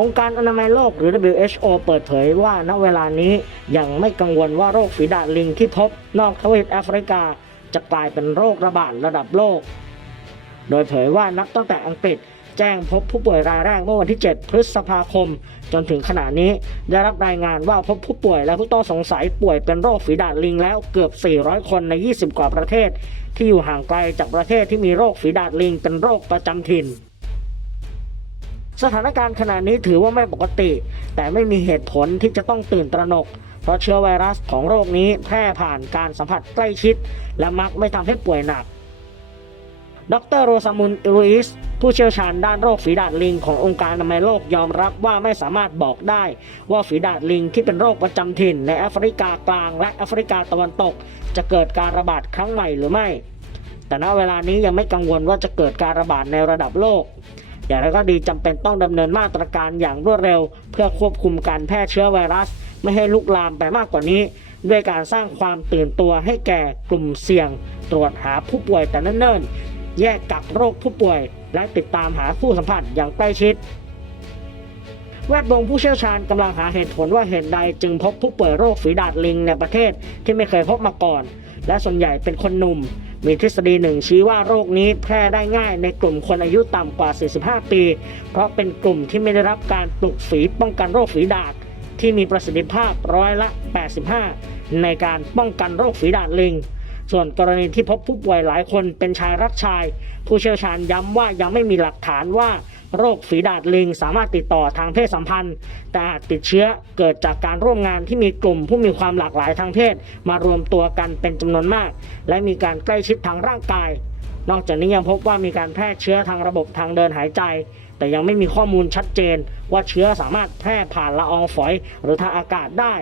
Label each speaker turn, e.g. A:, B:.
A: องค์การอนามัยโลกหรือ WHO เปิดเผยว่าณเวลานี้ยังไม่กังวลว่าโรคฝีดาดลิงที่พบนอกทวีปแอฟริกา จะกลายเป็นโรคระบาดระดับโลก โดยเผยว่านับตั้งแต่อังกฤษแจ้งพบผู้ป่วยรายแรกเมื่อวันที่ 7 พฤษภาคม จนถึงขณะนี้ได้รับรายงานว่าพบผู้ป่วยและผู้ต้องสงสัยป่วยเป็นโรคฝีดาดลิงแล้วเกือบ 400 คนใน 20 กว่าประเทศ ที่อยู่ห่างไกลจากประเทศที่มีโรคฝีดาดลิงเป็นโรคประจำถิ่น สถานการณ์ขณะนี้ถือว่าไม่ปกติ แต่ไม่มีเหตุผลที่จะต้องตื่นตระหนก เพราะเชื้อไวรัสของโรคนี้แพร่ผ่านการสัมผัสใกล้ชิด และมักไม่ทำให้ป่วยหนัก ดรโรซามุนรูอิสผู้เชี่ยวชาญด้านโรคฝีดาดลิงขององค์การอนามัยโลกยอมรับว่าไม่สามารถบอกได้ว่าฝีดาดลิงที่เป็นโรคประจำถิ่นในแอฟริกากลางและแอฟริกาตะวันตก จะเกิดการระบาดครั้งใหม่หรือไม่ แต่ณเวลานี้ยังไม่กังวลว่าจะเกิดการระบาดในระดับโลก อย่างไรก็ดีจำเป็นต้องดำเนินมาตรการอย่างรวดเร็ว เพื่อควบคุมการแพร่เชื้อไวรัส ไม่ให้ลุกลามไปมากกว่านี้ ด้วยการสร้างความตื่นตัวให้แก่กลุ่มเสี่ยง ตรวจหาผู้ป่วยแต่เนิ่นๆแยกกักโรคผู้ป่วย และติดตามหาผู้สัมผัสอย่างใกล้ชิดแวดวงผู้เชี่ยวชาญกำลังหาเหตุผลว่าเหตุใดจึงพบผู้ป่วยโรคฝีดาดลิงในประเทศที่ไม่เคยพบมาก่อน และส่วนใหญ่เป็นคนหนุ่ม มีทฤษฎีหนึ่งชี้ว่าโรคนี้แพร่ได้ง่ายในกลุ่มคนอายุต่ำกว่า 45 ปี เพราะเป็นกลุ่มที่ไม่ได้รับการปลูกฝีป้องกันโรคฝีดาดที่มีประสิทธิภาพร้อยละ 85 ในการป้องกันโรคฝีดาดลิง ส่วนกรณีที่พบผู้ป่วยหลายคนเป็นชายรักชาย ผู้เชี่ยวชาญย้ำว่ายังไม่มีหลักฐานว่า โรคฝีดาดลิงสามารถติดต่อทางเพศสัมพันธ์ แต่อาจติดเชื้อเกิดจากการร่วมงานที่มีกลุ่มผู้มีความหลากหลายทางเพศ มารวมตัวกันเป็นจำนวนมาก และมีการใกล้ชิดทางร่างกาย นอกจากนี้ยังพบว่ามีการแพร่เชื้อทางระบบทางเดินหายใจ แต่ยังไม่มีข้อมูลชัดเจน ว่าเชื้อสามารถแพร่ผ่านละอองฝอยหรือทางอากาศได้